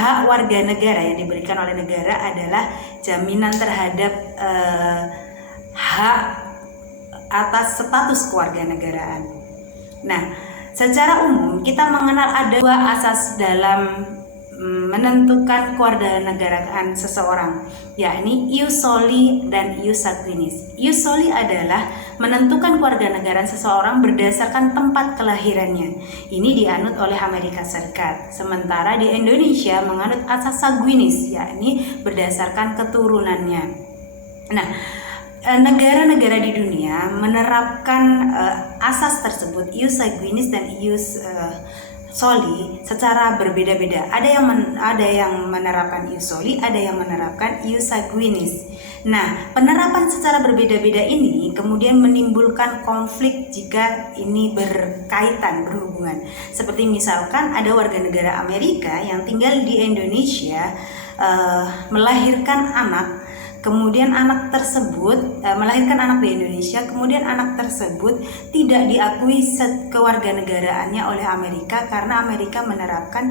hak warga negara yang diberikan oleh negara adalah jaminan terhadap hak atas status kewarganegaraan. Nah, secara umum kita mengenal ada dua asas dalam menentukan kewarganegaraan seseorang, yakni ius soli dan ius sanguinis. Ius soli adalah menentukan kewarganegaraan seseorang berdasarkan tempat kelahirannya. Ini dianut oleh Amerika Serikat. Sementara di Indonesia menganut asas sanguinis, yakni berdasarkan keturunannya. Nah, negara-negara di dunia menerapkan asas tersebut, ius sanguinis dan ius soli, secara berbeda-beda. Ada yang menerapkan ius soli, ada yang menerapkan ius sanguinis. Nah, penerapan secara berbeda-beda ini kemudian menimbulkan konflik jika ini berhubungan. Seperti misalkan ada warga negara Amerika yang tinggal di Indonesia, melahirkan anak. Kemudian anak tersebut melahirkan anak di Indonesia, kemudian anak tersebut tidak diakui kewarganegaraannya oleh Amerika karena Amerika menerapkan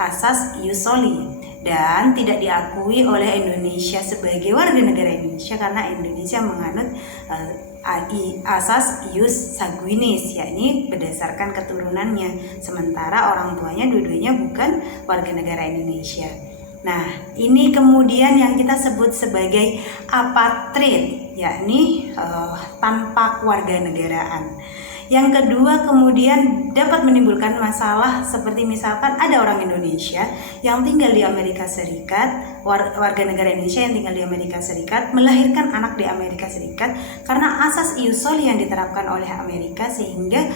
asas ius soli, dan tidak diakui oleh Indonesia sebagai warga negara Indonesia karena Indonesia menganut asas ius sanguinis, yakni berdasarkan keturunannya, sementara orang tuanya dua-duanya bukan warga negara Indonesia. Nah, ini kemudian yang kita sebut sebagai apatrid, yakni tanpa kewarganegaraan. Yang kedua kemudian dapat menimbulkan masalah seperti misalkan ada orang Indonesia yang tinggal di Amerika Serikat, warga negara Indonesia yang tinggal di Amerika Serikat melahirkan anak di Amerika Serikat karena asas ius soli yang diterapkan oleh Amerika, sehingga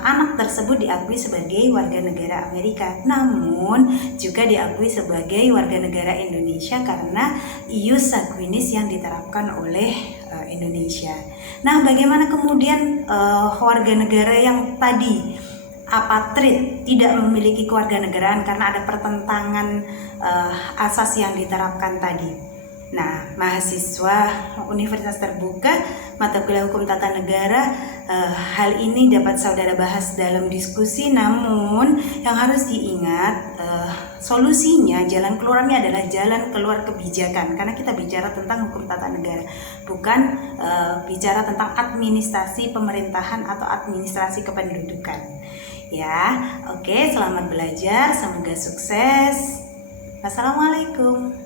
anak tersebut diakui sebagai warga negara Amerika, namun juga diakui sebagai warga negara Indonesia karena ius sanguinis yang diterapkan oleh Indonesia. Nah, bagaimana kemudian warga negara yang tadi apatrid, tidak memiliki kewarganegaraan karena ada pertentangan asas yang diterapkan tadi? Nah, mahasiswa Universitas Terbuka mata kuliah Hukum Tata Negara, hal ini dapat saudara bahas dalam diskusi, namun yang harus diingat solusinya, jalan keluarnya adalah jalan keluar kebijakan, karena kita bicara tentang hukum tata negara, bukan bicara tentang administrasi pemerintahan atau administrasi kependudukan. Ya, oke, selamat belajar, semoga sukses. Wassalamualaikum.